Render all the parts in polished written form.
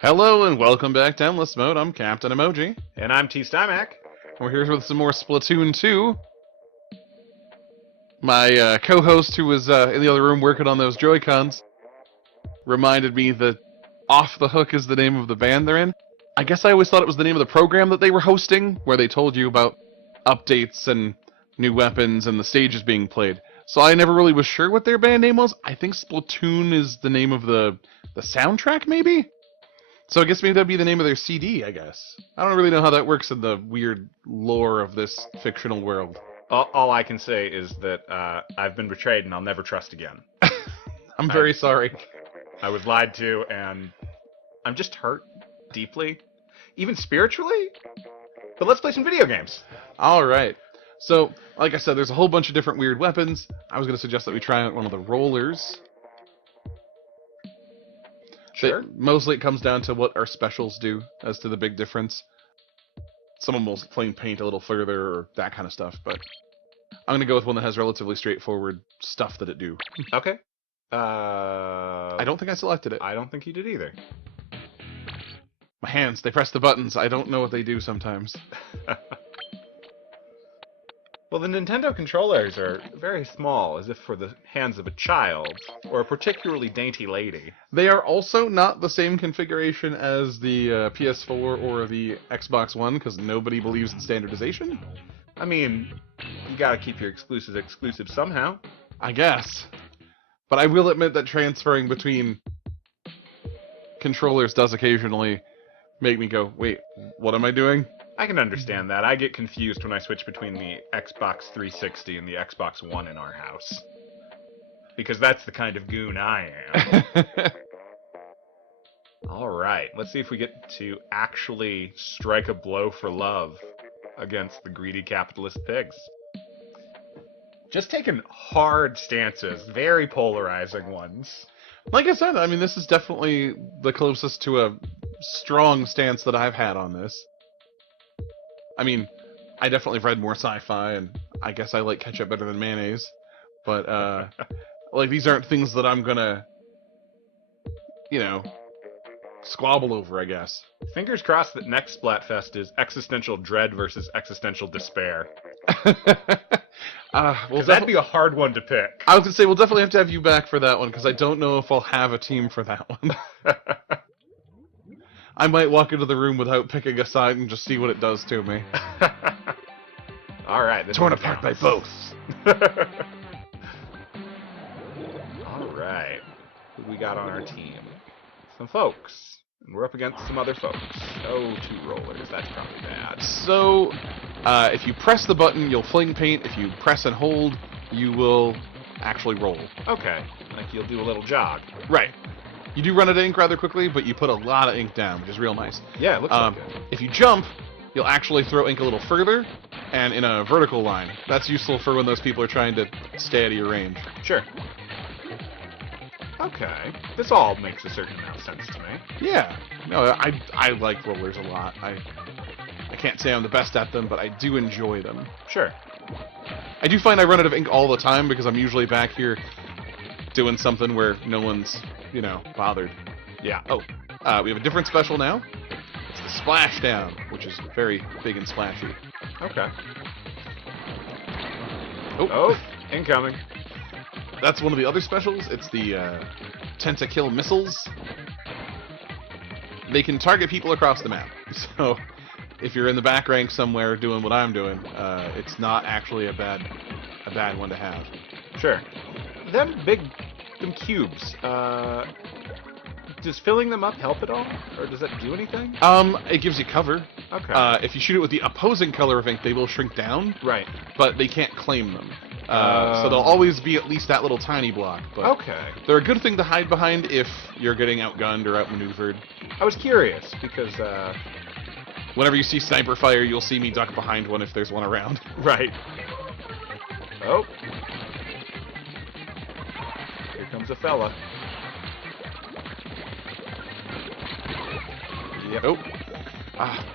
Hello and welcome back to Endless Mode. I'm Captain Emoji. And I'm T. Stymac. We're here with some more Splatoon 2. My co-host, who was in the other room working on those Joy-Cons, reminded me that Off the Hook is the name of the band they're in. I guess I always thought it was the name of the program that they were hosting, where they told you about updates and new weapons and the stages being played. So I never really was sure what their band name was. I think Splatoon is the name of the soundtrack, maybe? So I guess maybe that'd be the name of their CD, I guess. I don't really know how that works in the weird lore of this fictional world. All I can say is that I've been betrayed and I'll never trust again. I'm very sorry. I was lied to and I'm just hurt deeply, even spiritually. But let's play some video games. Alright. So, like I said, there's a whole bunch of different weird weapons. I was going to suggest that we try out one of the rollers. Sure. Mostly it comes down to what our specials do as to the big difference. Someone will flame paint a little further or that kind of stuff, but I'm going to go with one that has relatively straightforward stuff that it do. Okay. I don't think I selected it. I don't think you did either. My hands, they press the buttons. I don't know what they do sometimes. Well, the Nintendo controllers are very small, as if for the hands of a child, or a particularly dainty lady. They are also not the same configuration as the PS4 or the Xbox One, because nobody believes in standardization. I mean, you gotta keep your exclusive somehow. I guess. But I will admit that transferring between controllers does occasionally make me go, wait, what am I doing? I can understand that. I get confused when I switch between the Xbox 360 and the Xbox One in our house. Because that's the kind of goon I am. Alright, let's see if we get to actually strike a blow for love against the greedy capitalist pigs. Just taking hard stances, very polarizing ones. Like I said, I mean, this is definitely the closest to a strong stance that I've had on this. I mean, I definitely have read more sci-fi, and I guess I like ketchup better than mayonnaise. But, like, these aren't things that I'm gonna, you know, squabble over, I guess. Fingers crossed that next Splatfest is existential dread versus existential despair. That'd be a hard one to pick. I was gonna say, we'll definitely have to have you back for that one, because I don't know if I'll have a team for that one. I might walk into the room without picking a side and just see what it does to me. Alright. Torn apart by both. Alright. Who we got on our team? Some folks. And we're up against some other folks. Oh, 2 rollers. That's probably bad. So, if you press the button, you'll fling paint. If you press and hold, you will actually roll. Okay. Like you'll do a little jog. Right. You do run out of ink rather quickly, but you put a lot of ink down, which is real nice. Yeah, it looks like it. If you jump, you'll actually throw ink a little further, and in a vertical line. That's useful for when those people are trying to stay out of your range. Sure. Okay. This all makes a certain amount of sense to me. Yeah. No, I like rollers a lot. I can't say I'm the best at them, but I do enjoy them. Sure. I do find I run out of ink all the time, because I'm usually back here doing something where no one's, you know, bothered. Yeah. Oh, we have a different special now. It's the Splashdown, which is very big and splashy. Okay. Oh, incoming. That's one of the other specials. It's the Tentakill missiles. They can target people across the map. So, if you're in the back rank somewhere doing what I'm doing, it's not actually a bad one to have. Sure. Them cubes, does filling them up help at all? Or does that do anything? It gives you cover. Okay. If you shoot it with the opposing color of ink, they will shrink down. Right. But they can't claim them. So they'll always be at least that little tiny block. But okay. They're a good thing to hide behind if you're getting outgunned or outmaneuvered. I was curious, because, whenever you see sniper fire, you'll see me duck behind one if there's one around. Right. Oh. Here comes a fella. Yep. Oh.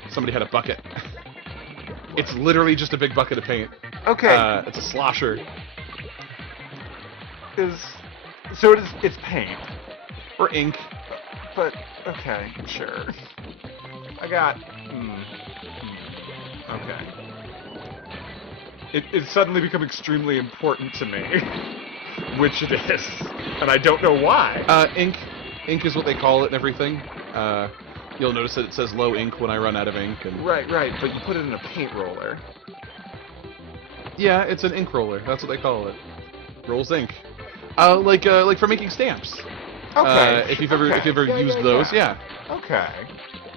Somebody had a bucket. It's literally just a big bucket of paint. Okay. It's a slosher. It's paint. Or ink. but okay, sure. I got... okay. It's suddenly become extremely important to me, which it is, and I don't know why. Ink is what they call it and everything. You'll notice that it says low ink when I run out of ink. And Right, but you put it in a paint roller. yeah, it's an ink roller. That's what they call it. Rolls ink. Like for making stamps. Okay. If you've ever used those, yeah. Okay.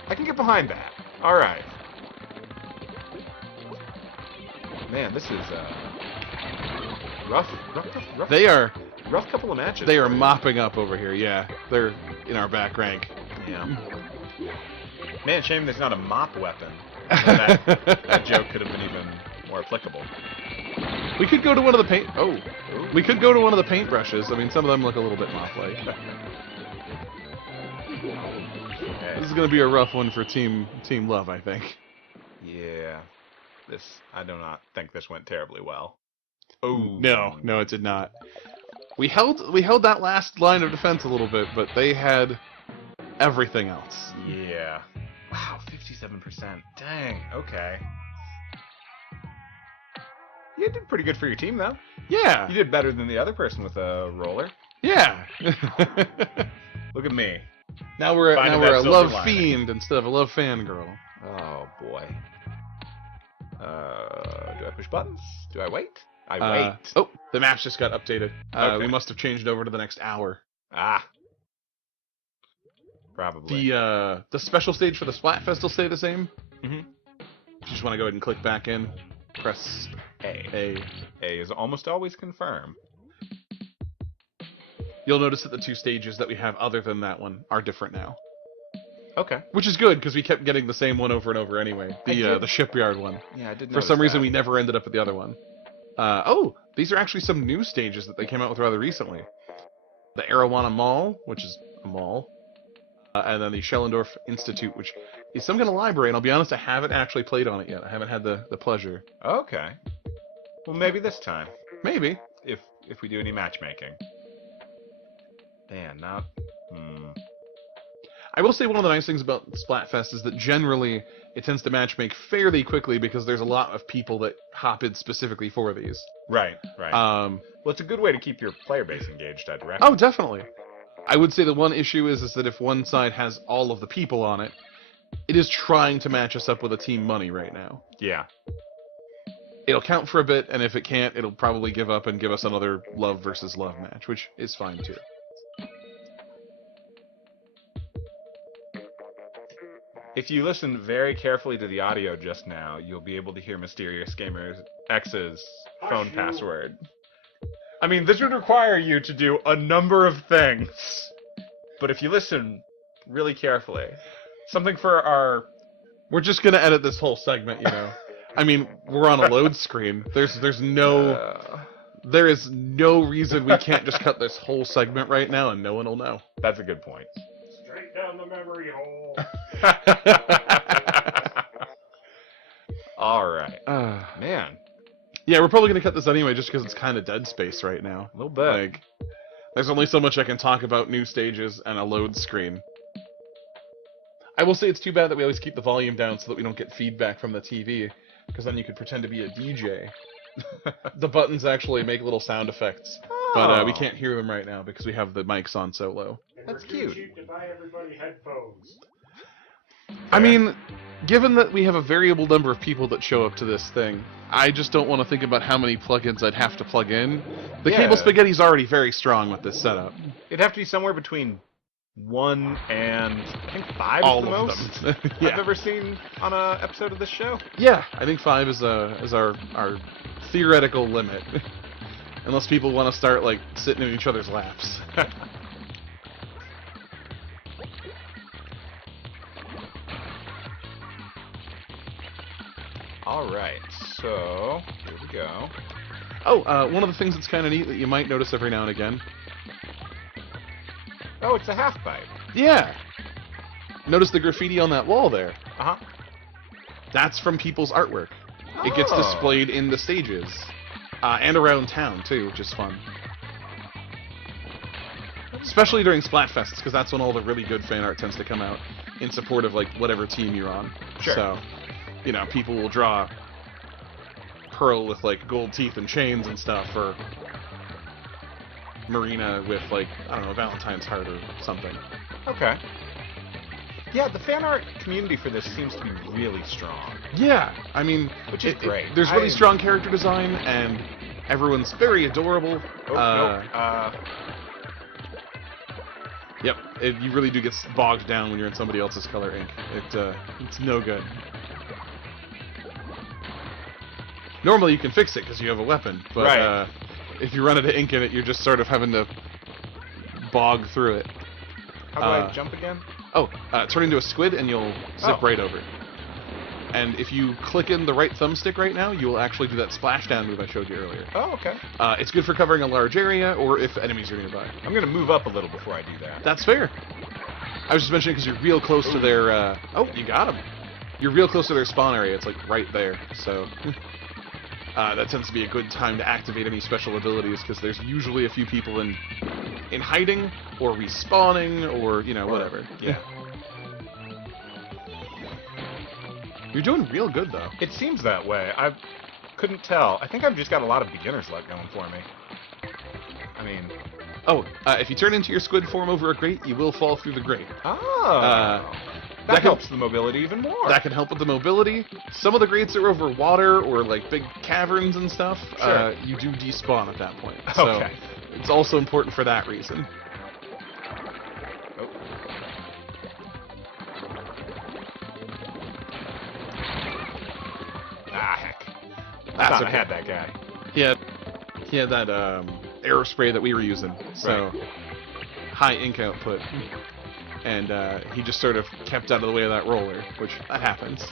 I can get behind that. All right. Man, this is rough. They are Rough couple of matches. They are mopping up over here. Yeah, they're in our back rank. Yeah. Man, shame there's not a mop weapon. That joke could have been even more applicable. We could go to one of the paint. Oh, we could go to one of the paintbrushes. I mean, some of them look a little bit mop-like. Okay. This is going to be a rough one for Team Love, I think. Yeah. I do not think this went terribly well. Oh. No, it did not. We held that last line of defense a little bit, but they had everything else. Yeah. Wow, 57%. Dang. Okay. You did pretty good for your team, though. Yeah. You did better than the other person with a roller. Yeah. Look at me. Now we're a love lining. fiend instead of a love fangirl. Oh boy. Do I push buttons? Do I wait? I wait. Oh, the maps just got updated. Okay. We must have changed over to the next hour. Ah. Probably. The special stage for the Splatfest will stay the same. Mm-hmm. You just want to go ahead and click back in. Press A. A is almost always confirm. You'll notice that the two stages that we have other than that one are different now. Okay. Which is good, because we kept getting the same one over and over anyway. The shipyard one. Yeah, I did For some reason, we never ended up at the other one. These are actually some new stages that they came out with rather recently. The Arowana Mall, which is a mall. And then the Schellendorf Institute, which is some kind of library. And I'll be honest, I haven't actually played on it yet. I haven't had the pleasure. Okay. Well, maybe this time. Maybe. If we do any matchmaking. Man, not... I will say one of the nice things about Splatfest is that generally it tends to matchmake fairly quickly because there's a lot of people that hop in specifically for these. Right. Well, it's a good way to keep your player base engaged, I'd reckon. Oh, definitely. I would say the one issue is that if one side has all of the people on it, it is trying to match us up with a team money right now. Yeah. It'll count for a bit, and if it can't, it'll probably give up and give us another love versus love match, which is fine too. If you listen very carefully to the audio just now, you'll be able to hear Mysterious Gamer X's phone password. I mean, this would require you to do a number of things. But if you listen really carefully, something for our... We're just gonna edit this whole segment, you know. I mean, we're on a load screen. There is no reason we can't just cut this whole segment right now and no one will know. That's a good point. Straight down the memory hole. All right. Man. Yeah, we're probably going to cut this anyway just because it's kind of dead space right now. A little bit. Like, there's only so much I can talk about new stages and a load screen. I will say it's too bad that we always keep the volume down so that we don't get feedback from the TV, because then you could pretend to be a DJ. The buttons actually make little sound effects, but we can't hear them right now because we have the mics on so low. That's cute. Cheap to buy everybody headphones. I mean, given that we have a variable number of people that show up to this thing, I just don't want to think about how many plugins I'd have to plug in. The cable spaghetti's already very strong with this setup. It'd have to be somewhere between 1 and, I think, 5 All is the of most them. Yeah. I've ever seen on an episode of this show. Yeah, I think 5 is our theoretical limit. Unless people want to start, like, sitting in each other's laps. Alright, so, here we go. Oh, one of the things that's kind of neat that you might notice every now and again. Oh, it's a half pipe. Yeah! Notice the graffiti on that wall there. Uh-huh. That's from people's artwork. It gets Oh. displayed in the stages. And around town, too, which is fun. Especially during Splatfests, because that's when all the really good fan art tends to come out in support of like whatever team you're on. Sure. So, you know, people will draw Pearl with like gold teeth and chains and stuff, or Marina with like, I don't know, Valentine's heart or something. Okay. Yeah, the fan art community for this seems to be really strong. Yeah, I mean, Which is great. There's really strong character design, and everyone's very adorable. Yep, you really do get bogged down when you're in somebody else's color ink. It's no good. Normally you can fix it because you have a weapon, but Right. If you run out of ink in it, you're just sort of having to bog through it. How do I jump again? Oh, turn into a squid and you'll zip Oh. right over. And if you click in the right thumbstick right now, you will actually do that splashdown move I showed you earlier. Oh, okay. It's good for covering a large area or if enemies are nearby. I'm gonna move up a little before I do that. That's fair. I was just mentioning because you're real close to their... oh, you got him. You're real close to their spawn area. It's like right there, so... that tends to be a good time to activate any special abilities because there's usually a few people in hiding or respawning or, you know, whatever. Yeah. You're doing real good, though. It seems that way. I couldn't tell. I think I've just got a lot of beginner's luck going for me. I mean... Oh, if you turn into your squid form over a grate, you will fall through the grate. Oh! That helps the mobility even more. That can help with the mobility. Some of the grates are over water or, like, big caverns and stuff. Sure. You do despawn at that point. So Okay. it's also important for that reason. Oh. Ah, heck. I That's thought I okay. had that guy. He had that air spray that we were using, so high ink output, and he just sort of kept out of the way of that roller, which that happens.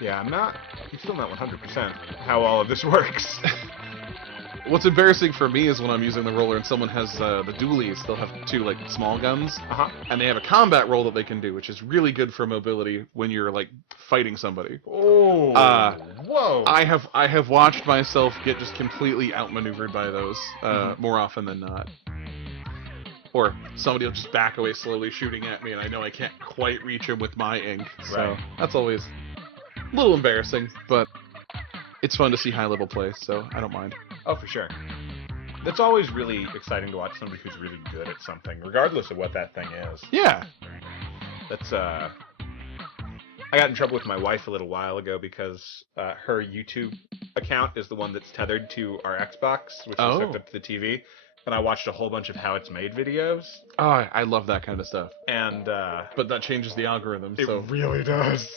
Yeah, I'm still not 100% how all of this works. What's embarrassing for me is when I'm using the roller and someone has the dualies. They'll have two like small guns, and they have a combat roll that they can do, which is really good for mobility when you're like fighting somebody. Oh, whoa! I have watched myself get just completely outmaneuvered by those more often than not. Or somebody will just back away slowly shooting at me, and I know I can't quite reach him with my ink. So Right. that's always a little embarrassing, but it's fun to see high-level play, so I don't mind. Oh, for sure. That's always really exciting to watch somebody who's really good at something, regardless of what that thing is. Yeah. That's, I got in trouble with my wife a little while ago because her YouTube account is the one that's tethered to our Xbox, which is hooked up to the TV, and I watched a whole bunch of how it's made videos. Oh, I love that kind of stuff. And, But that changes the algorithm, it so... really does.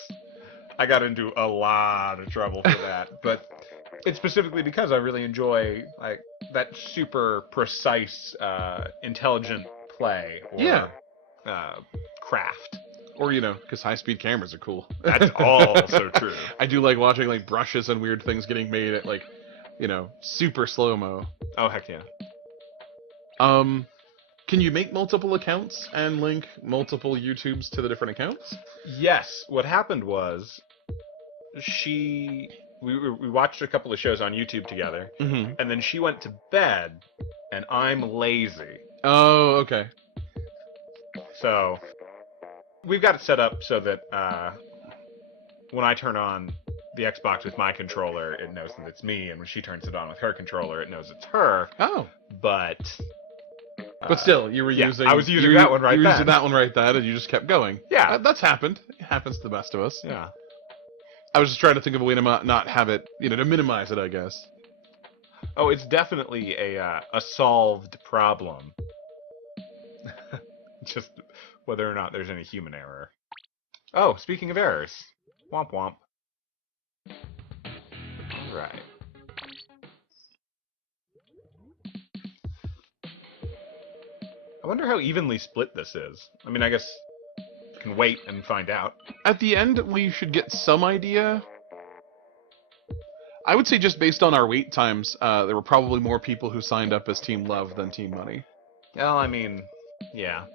I got into a lot of trouble for that, but it's specifically because I really enjoy like that super precise, intelligent play or craft. Or, you know, because high-speed cameras are cool. That's also true. I do like watching, like, brushes and weird things getting made at, like, you know, super slow-mo. Oh, heck yeah. Can you make multiple accounts and link multiple YouTubes to the different accounts? Yes. What happened was we watched a couple of shows on YouTube together, Mm-hmm. and then she went to bed, and I'm lazy. Oh, okay. So we've got it set up so that when I turn on the Xbox with my controller, it knows that it's me, and when she turns it on with her controller, it knows it's her. Oh. But Still, you were yeah, using... I was using that one right You were then. using that one right then, and you just kept going. Yeah. That's happened. It happens to the best of us. Yeah. I was just trying to think of a way to not have it, you know, to minimize it, I guess. Oh, it's definitely a solved problem. Just whether or not there's any human error. Oh, speaking of errors. Womp womp. Right. I wonder how evenly split this is. I mean, I guess you can wait and find out. At the end, we should get some idea. I would say just based on our wait times, there were probably more people who signed up as Team Love than Team Money. Well, I mean, yeah.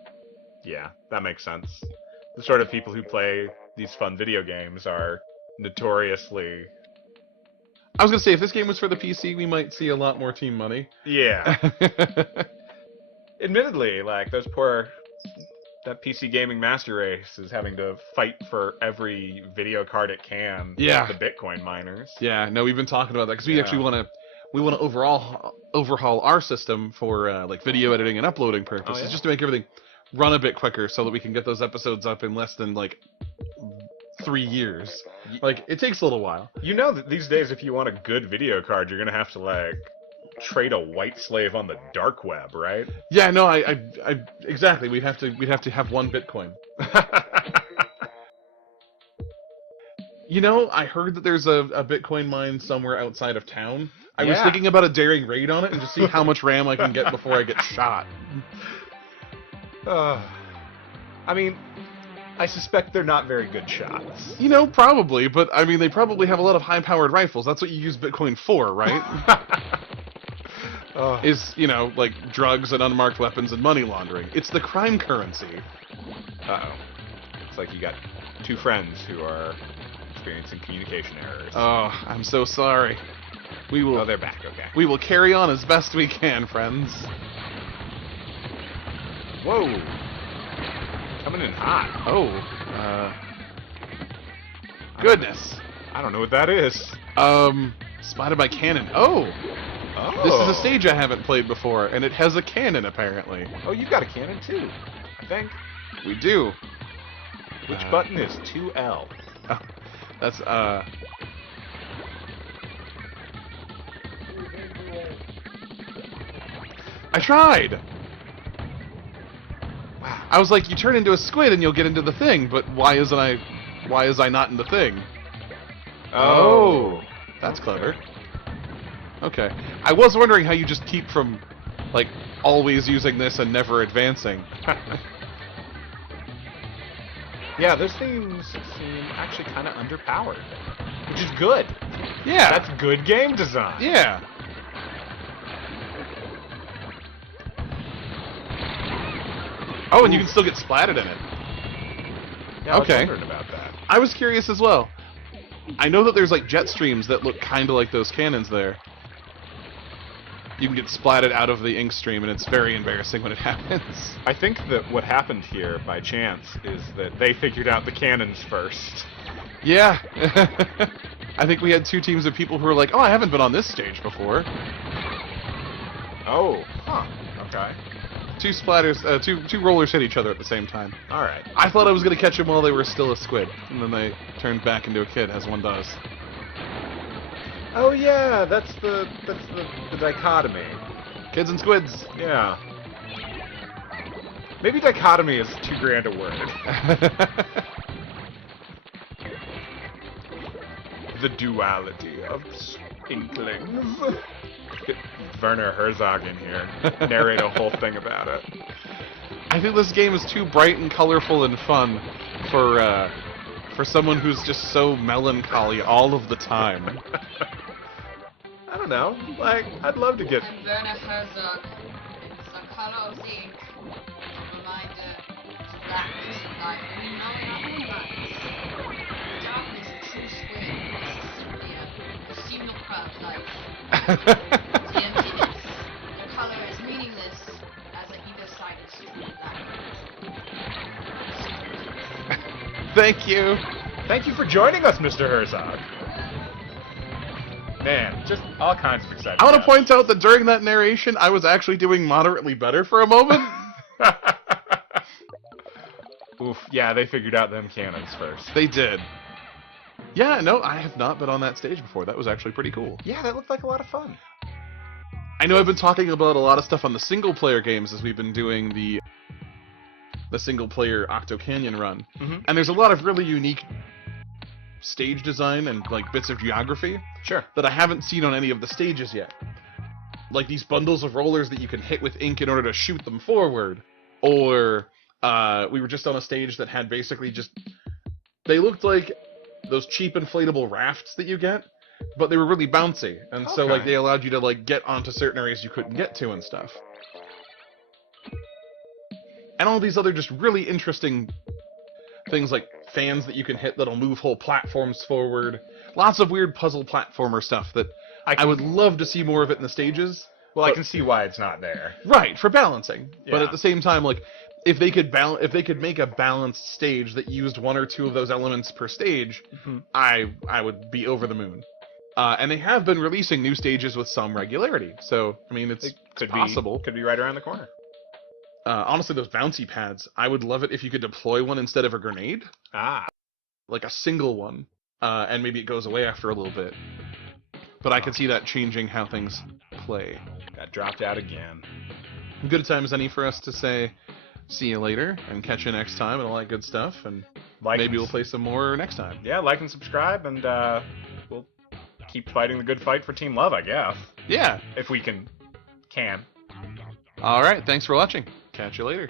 Yeah, that makes sense. The sort of people who play these fun video games are notoriously... I was gonna say, if this game was for the PC, we might see a lot more Team Money. Yeah. admittedly, like that PC gaming master race is having to fight for every video card it can. Yeah. The Bitcoin miners. Yeah, no, we've been talking about that because we Yeah. actually want to overhaul our system for like video editing and uploading purposes, yeah. just to make everything run a bit quicker, so that we can get those episodes up in less than like 3 years. Like, it takes a little while. You know that these days, if you want a good video card, you're gonna have to like trade a white slave on the dark web, right? Yeah, no, I exactly. We'd have to have 1 Bitcoin. You know, I heard that there's a Bitcoin mine somewhere outside of town. I was Yeah. thinking about a daring raid on it and just see how much RAM I can get before I get shot. I mean, I suspect they're not very good shots. You know, probably, but I mean, they probably have a lot of high-powered rifles. That's what you use Bitcoin for, right? Is, you know, like drugs and unmarked weapons and money laundering. It's the crime currency. Uh-oh. It's like you got 2 friends who are experiencing communication errors. Oh, I'm so sorry. We will. Oh, they're back. Okay. We will carry on as best we can, friends. Whoa. Coming in hot. Oh, goodness. I don't know what that is. Spotted by cannon. Oh, Oh. this is a stage I haven't played before, and it has a cannon, apparently. Oh, you've got a cannon too, I think. We do. Which button is 2L? Oh, that's, I tried! Wow. I was like, you turn into a squid and you'll get into the thing, but why is I not in the thing? Oh, that's clever. Okay. I was wondering how you just keep from, like, always using this and never advancing. Yeah, those things seem actually kind of underpowered, which is good. Yeah. That's good game design. Yeah. Oh, and you can still get splatted in it. Yeah, I was Okay. wondering about that. I was curious as well. I know that there's like jet streams that look kind of like those cannons there. You can get splatted out of the ink stream, and it's very embarrassing when it happens. I think that what happened here, by chance, is that they figured out the cannons first. Yeah. I think we had 2 teams of people who were like, oh, I haven't been on this stage before. Oh, huh. Okay. 2 splatters, two rollers hit each other at the same time. All right. I thought I was going to catch them while they were still a squid, and then they turned back into a kid, as one does. Oh yeah, that's the dichotomy. Kids and squids. Yeah. Maybe dichotomy is too grand a word. The duality of inklings. Get Werner Herzog in here. Narrate a whole thing about it. I think this game is too bright and colorful and fun for someone who's just so melancholy all of the time. I don't know. Like, I'd love to get. I'm Werner Herzog. It's the color of the ink. A reminder to blackness in life. And you know it, I'm right. Darkness, a true squid, is simply a single proud life. The emptiness. The color is meaningless as the either side of street black. Thank you. Thank you for joining us, Mr. Herzog. Man, just all kinds of exciting. I want to point out that during that narration, I was actually doing moderately better for a moment. Oof, yeah, they figured out them cannons first. They did. Yeah, no, I have not been on that stage before. That was actually pretty cool. Yeah, that looked like a lot of fun. I know I've been talking about a lot of stuff on the single-player games as we've been doing the single-player Octo Canyon run. Mhm. And there's a lot of really unique stage design and like bits of geography Sure. that I haven't seen on any of the stages yet. Like these bundles of rollers that you can hit with ink in order to shoot them forward. Or we were just on a stage that had basically just... They looked like those cheap inflatable rafts that you get, but they were really bouncy. And so like Okay. they allowed you to like get onto certain areas you couldn't get to and stuff. And all these other just really interesting things like fans that you can hit that'll move whole platforms forward. Lots of weird puzzle platformer stuff that I would love to see more of it in the stages. Well, I can see why it's not there. Right, for balancing. But Yeah. at the same time, like, if they could make a balanced stage that used one or two of those elements per stage, Mhm. I would be over the moon. And they have been releasing new stages with some regularity, so I mean it's Could possible. Could be right around the corner. Honestly, those bouncy pads, I would love it if you could deploy one instead of a grenade, Ah. like a single one, and maybe it goes away after a little bit. But I could see that changing how things play. Got dropped out again. Good time as any for us to say, see you later, and catch you next time, and all that good stuff, and Like maybe and we'll play some more next time. Yeah, like and subscribe, and we'll keep fighting the good fight for Team Love, I guess. Yeah. If we can. All right. Thanks for watching. Catch you later.